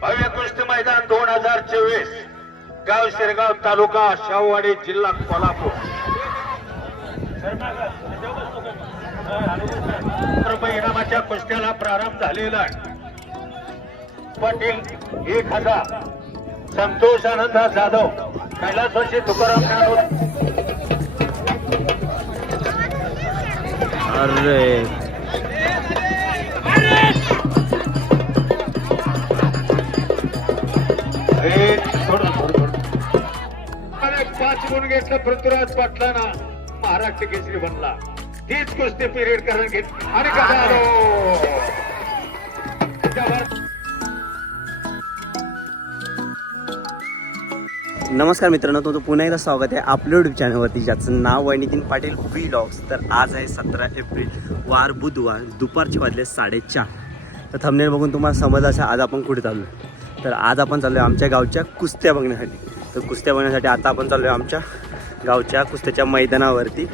भव्य कुस्ती मैदान दोन हजार चोवीस गाव शिरगाव तालुका शाहूवाडी जिल्हा कोल्हापूर. इनामाच्या कुस्त्याला प्रारंभ झालेला आहे. पाटील एक हजार. संतोष आनंद जाधव कैलासवासी तुकाराम अरे. गुण घेतलं पृथ्वीराज पाटलाना? महाराष्ट्र केसरी बनला. तीच कुस्ती पिरियड करून घेत आणि नमस्कार मित्रांनो तुमचं पुन्हा एकदा स्वागत आहे आपल्या युट्यूब चॅनलवरती ज्याचं नाव आहे नितीन पाटील व्लॉग्स तर आज आहे सतरा एप्रिल वार बुधवार दुपारचे वाजले साडेचार. तर थंबनेल बघून तुम्हाला समजलं असेल आज आपण कुठे चाललो तर आज आपण चाललो आहे आमच्या गावच्या कुस्त्या बघण्यासाठी. तर कुस्त्या बघण्यासाठी आता आपण चाललो आहे आमच्या गावच्या कुस्त्याच्या मैदानावरती.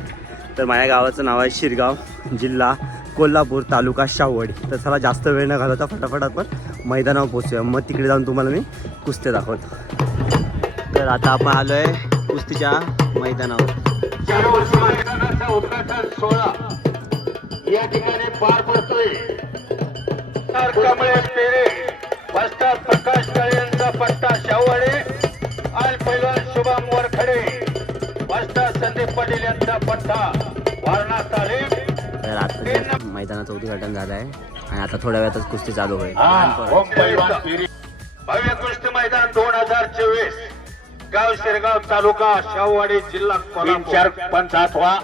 तर माझ्या गावाचं नाव आहे शिरगाव जिल्हा कोल्हापूर तालुका शाहूवाडी. तर चला जास्त वेळ न घालवता फटाफट आपण मैदानावर पोहोचूया. मग तिकडे जाऊन तुम्हाला मी कुस्त्या दाखवतो. तर आता आपण आलो आहे कुस्तीच्या मैदानावर. उद्घाटन सोहळा या ठिकाणी पार पडतोय प्रकाश यांचा पट्टा शाहूवाडे. पैलवान शुभम वरखडे वस्ताद संदीप पाटील यांचा पट्टा वारणा तालीम तर आता मैदानाचं उद्घाटन झालं आहे. आणि आता थोड्या वेळातच कुस्ती चालू होईल. भव्य कुस्ती मैदान दोन हजार चोवीस. गाव शिरगाव तालुका शाहूवाडी जिल्हा तीन चार पंचाहत्वा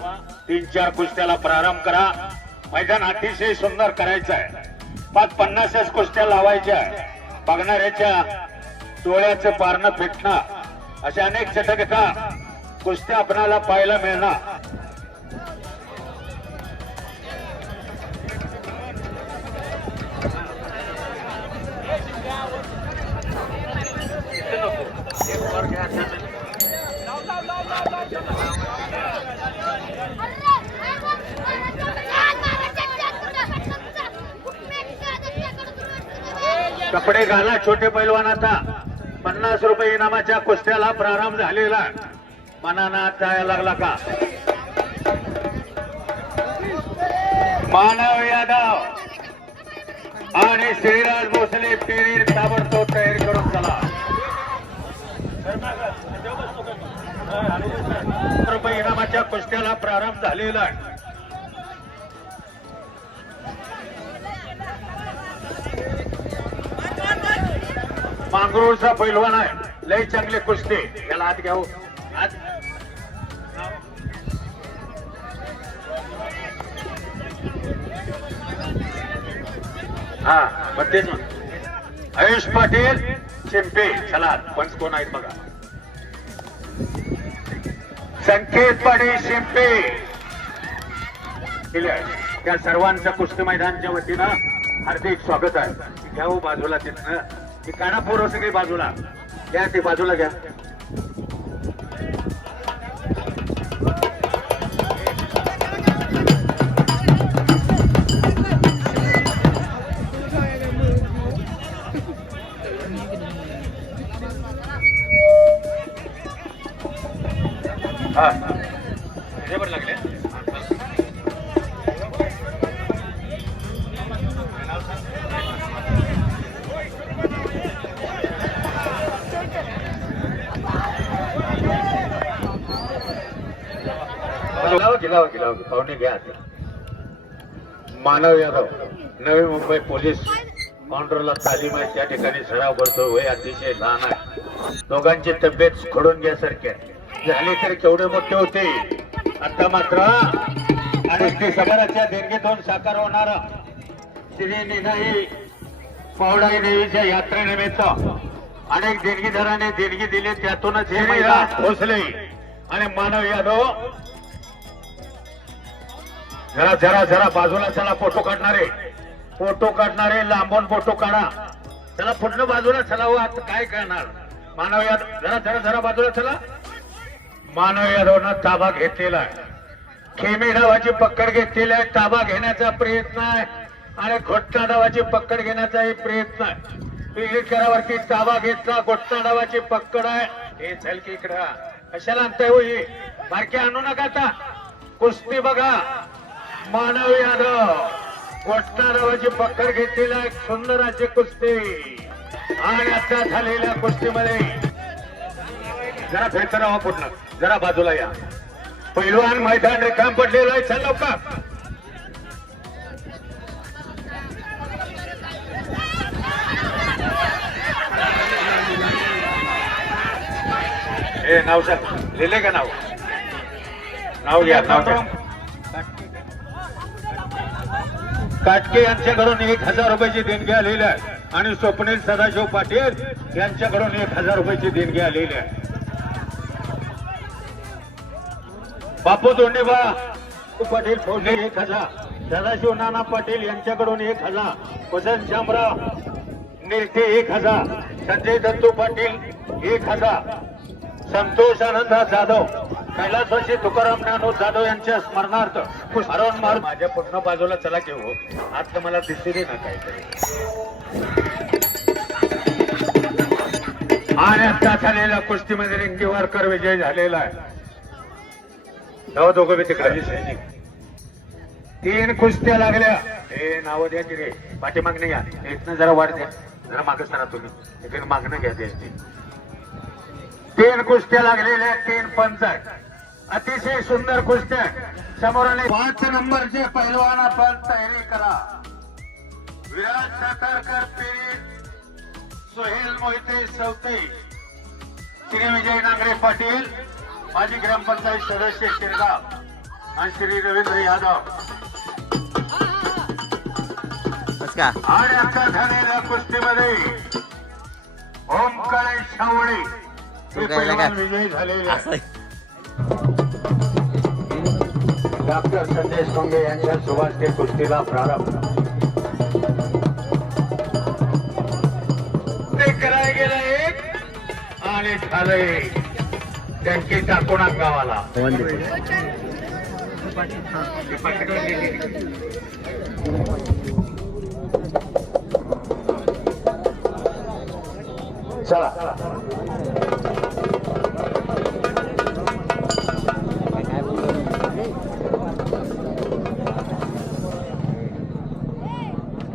तीन चार कुस्त्याला प्रारंभ करा. मैदान अतिशय सुंदर करायचं आहे. पाच पन्नासच कुस्त्या लावायच्या आहे. बघणाऱ्याच्या डोळ्याचं पारणं फिटणं. अशा अनेक चटकता कुस्त्या आपणाला पाहायला मिळणार. कपडे घाला छोटे पैलवान आता. पन्नास रुपये इनामाच्या कुस्त्याला प्रारंभ झालेला. मनाना जायला लागला का? मानव यादव आणि श्रीराज भोसले पिरीर ताबडतोब तयार करून चला. रुपये इनामाच्या कुस्त्याला प्रारंभ झालेला. मांगरूळचा पैलवान आहे. लय चांगले कुस्ती. याला हात घ्याव. हात. हा मग तेच मग आयुष पाटील चिंपे. चला पंच कोण आहेत बघा. संकेत पाटील शिंपे त्या सर्वांचं कुस्ती मैदानच्या वतीनं हार्दिक स्वागत आहे. घ्या बाजूला तिथनं. कानापूर काना सगळी बाजूला. घ्या ते बाजूला घ्या. गेलाव गेलाव पाहुणे घ्या. मानव यादव नवी मुंबई पोलीस काउंटरला तालीम आहे. त्या ठिकाणी सराव करतो. वय अतिशय लहान आहे. दोघांची तब्येत खोडून घ्यासारखी आहे. झाले तरी केवढे मोठे होते? आता मात्र आणि डिसेंबराच्या देणगीतून साकार होणार. श्री निनाई पौडाई देवीच्या यात्रेनिमित्त अनेक देणगीदाराने देणगी दिली. त्यातूनच हे भोसले आणि मानव यादव जरा जरा जरा बाजूला चला फोटो काढणारे. फोटो काढणारे लांबून फोटो काढा. चला पूर्ण बाजूला चला हो आता काय करणार? मानव यादव जरा जरा जरा बाजूला चला. मानव यादवनं ताबा घेतलेला आहे. खेमी डावाची पकड घेतलेली आहे. ताबा घेण्याचा प्रयत्न आहे. आणि घोटना डावाची पकड घेण्याचाही प्रयत्न आहे. पिलीकरावरती ताबा घेतला गोट्टा डावाची पक्कड आहे. हे चल की इकडं. कशाला आणताय हो ही? बारकी आणू नका आता. कुस्ती बघा. मानव यादव कोष्टारावाची पक्कर घेतलेला एक सुंदर अशी कुस्ती. आणि आता झालेल्या कुस्तीमध्ये जरा फिरत राहा पूर्ण. जरा बाजूला या. पैलवान मैदान रिकाम पडलेलं आहे. चल लवकर. हे नाव सांग. लिहिले का नाव? नाव घ्या नाव घ्या. काटके यांच्याकडून एक हजार रुपयाची देणगी आलेली आहे. आणि स्वप्नील सदाशिव पाटील यांच्याकडून एक हजार रुपयाची देणगी आलेली आहे. बापू दोंडेबा पाटील फौजे एक हजार. सदाशिव नाना पाटील यांच्याकडून एक हजार. वसंत शामराव नेते एक हजार. संजय दत्तू पाटील एक हजार. संतोष आनंद जाधव. कैलासवासी तुकाराम नानो जाधव यांच्या स्मरणार्थ हरण मार माझ्या पूर्ण बाजूला चला घेऊ आता मला दिसू दे ना काहीतरी. आणि आता झालेल्या कुस्तीमध्ये रिंगी वारकर विजय झालेला आहे. जाऊ दोघं बी तिकडे. सैनिक. तीन कुस्त्या लागल्या. हे नाव द्या की रे. पाठीमागणे या इथनं जरा वाढ द्या. जरा मागे सरा तुम्ही. इकडे मागणं घ्या द्यायची तीन कुस्त्या लागलेल्या तीन पंच आहेत. अतिशय सुंदर कुस्त्या समोर आले. पाच नंबरचे पैलवान आपण तयारी करा. विराज सातारकर पीडित सोहेल मोहिते सवते. श्री विजय नांगरे पाटील माजी ग्रामपंचायत सदस्य शिरगाव आणि श्री रवींद्र यादव. आणि आता झालेल्या कुस्तीमध्ये ओमकार शावळे. हे पैलवान? विजयी झालेले डॉक्टर संदेश कोंगे यांच्या सुभाष कुस्तीला प्रारंभ. ते कराय गेलं एक आणि झालंय त्यांची टाकून गावाला? चला.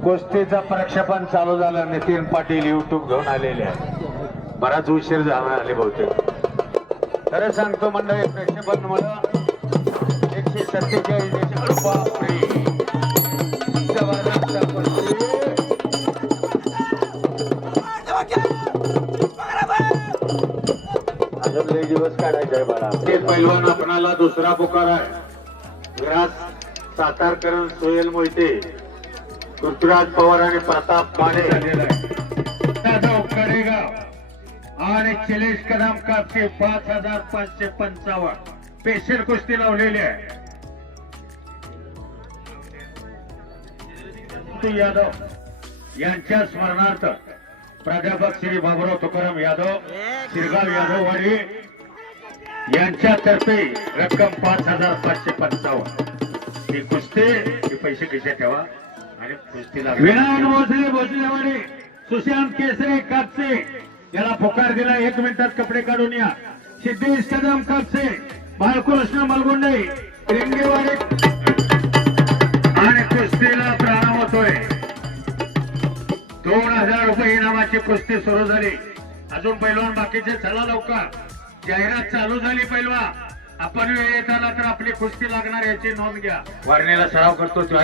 कुस्तीचं प्रक्षेपण चालू झालं. नितीन पाटील युट्यूब घेऊन आलेले आहे बराच उशीर झाला आले बहुतेक. खरं सांगतो मंडळी प्रक्षेपण मला एकशे सत्तेचाळीस देश दिवस काढायचे आहे मला ते पैलवान आपणाला दुसरा पुकार आहे. विराज सातारकर सोहेल मोहिते. पृथ्वीराज पवार आणि प्रताप माने. जाधव कडेगाव आणि चिलेश कदम कापसे पाच हजार पाचशे पंचावन्न. स्पेशल कुस्ती लावलेली आहे. यादव यांच्या स्मरणार्थ प्राध्यापक श्री बाबुराव तुकाराम यादव शिरगाव यादववाडी यांच्यातर्फे रक्कम पाच हजार पाचशे पंचावन्न. ही कुस्ती हे पैसे कसे ठेवा? विनायक भोसले भोसलेवाडी सुशांत केसरे कापसे. याला पुकार दिला एक मिनिटात कपडे काढून या. सिद्धेश कदम कापसे. बाळकृष्ण मलगुंडे रिंगेवाडी. आणि कुस्तीला प्रारंभ होतोय. दोन हजार रुपये इनामाची कुस्ती सुरू झाली. अजून पैलवान बाकीचे चला लवकर. जाहिरात चालू झाली पैलवा. आपण वेळ येताना तर आपली कुस्ती लागणार याची नोंद घ्या. वारणीला सराव करतो तो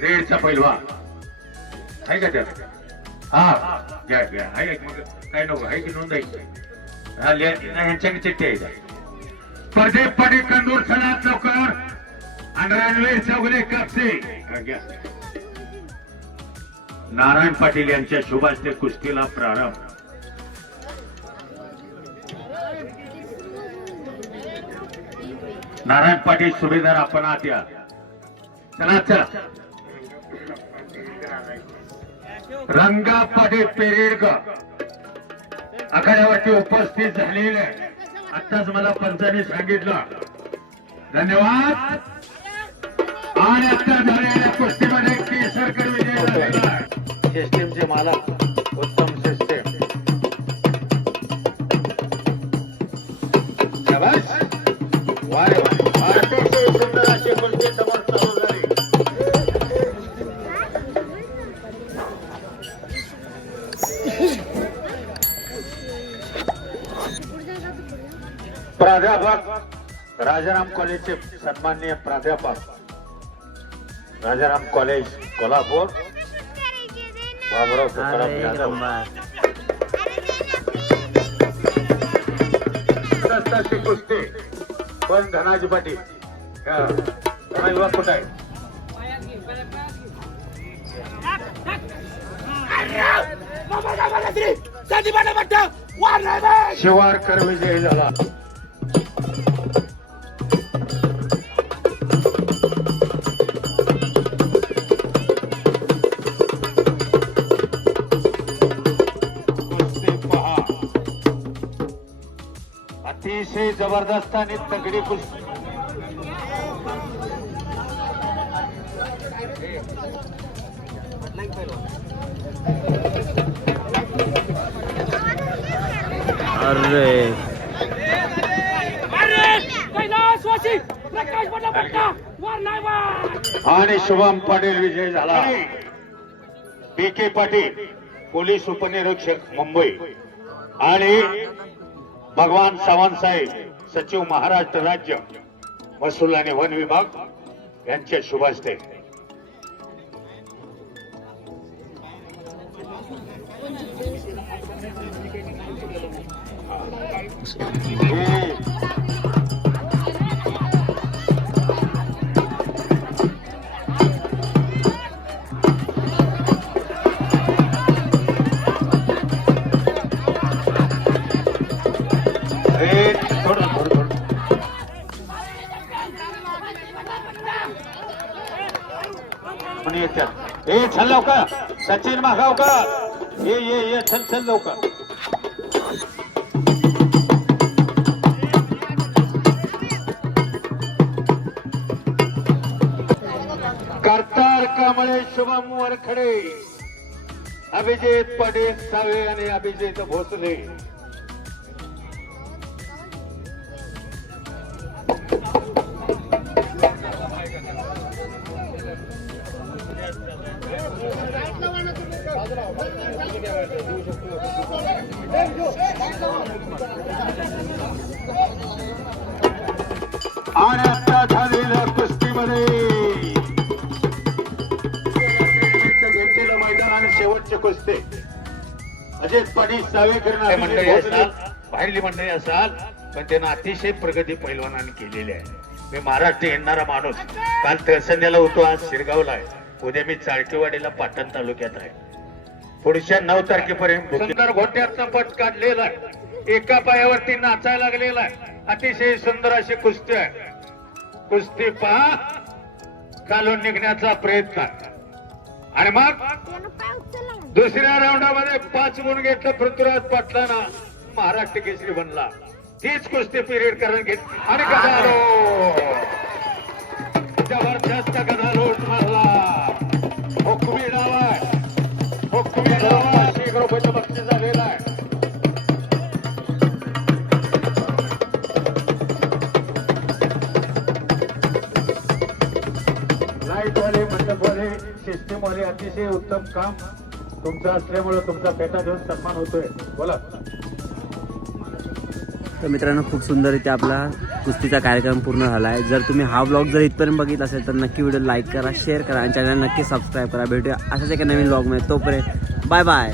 रेडचा पैलवा आहे का त्यात? हा. घ्या घ्या. आहे का? मग काय नको? आहे की नोंद आहे? हा लिहा. चिठ्ठी आहे प्रदीप पाटील कंदूर चला चौकर आणि रणवीर चौगले कापसे. नारायण पाटील यांच्या शुभास्ते कुस्तीला प्रारंभ. नारायण पाटील सुभेदार आपण आत या. चला चला. रंगा पाटील पेरेडकर आखाड्यावरती उपस्थित झालेले. आताच मला पंचाने सांगितलं. धन्यवाद. आणि आता झालेल्या कुस्तीमध्ये केसरकर विजय सिस्टीमचे मालक उत्तम राजाराम कॉलेजचे सन्माननीय प्राध्यापक राजाराम कॉलेज कोल्हापूर बाबुराव तुकाराम. रस्त्याची कुस्ती पण धनाजी पाटील. युवक कुठं आहे? शिवारकर विजयी झाला. अतिशय जबरदस्त आणि तगडी कुस्ती. अरे. कैलासवासी प्रकाश पडला पट्टा वर नाही वर आणि शुभम पाटील विजय झाला. पी के पाटील पोलीस उपनिरीक्षक मुंबई. आणि भगवान सावंत साहेब सचिव महाराष्ट्र राज्य महसूल आणि वन विभाग यांच्या शुभ हस्ते सचिन मागावकर ये ये ये चल चल लवकर. कर्तार कांबळे शुभम वरखडे अभिजित पाटील सावे आणि अभिजित भोसले. आणि आता झालेल्या कुस्तीमध्ये. घेतलेलं मैदान आणि शेवटचे कुस्ते. अजित पाटील सावेकर मंडळी असाल बाहेरली मंडळी असाल पण त्यांना अतिशय प्रगती पैलवानांनी केलेली आहे. मी महाराष्ट्र येणारा माणूस. काल तहसंद्याला होतो आज शिरगावला आहे. उद्या मी चाळकेवाडीला पाटण तालुक्यात आहे. पुढच्या नऊ तारखेपर्यंत सुंदर घोट्याचा पट काढलेला आहे. एका पायावरती नाचायला लागलेला आहे. अतिशय सुंदर अशी कुस्ती आहे. कुस्ती पहा. कालून निघण्याचा प्रयत्न. आणि मग दुसऱ्या राऊंडामध्ये पाच गुण घेतलं पृथ्वीराज पाटलांना महाराष्ट्र केसरी बनला. तीच कुस्ती पिरियड करून घेत आणि गदारोळ जबरदस्त गदारोळ काम तुमचं असल्यामुळे तुमचा पेटा देऊन सन्मान होतोय. बोला. तर मित्रांनो खूप सुंदररित्या आपला कुस्तीचा कार्यक्रम पूर्ण झाला आहे जर तुम्ही हा ब्लॉग जर इथपर्यंत बघितला असेल तर नक्की व्हिडिओ लाईक करा शेअर करा आणि चॅनल नक्की सबस्क्राईब करा. भेटूया अशाच एका नवीन ब्लॉगमध्ये तोपर्यंत बाय बाय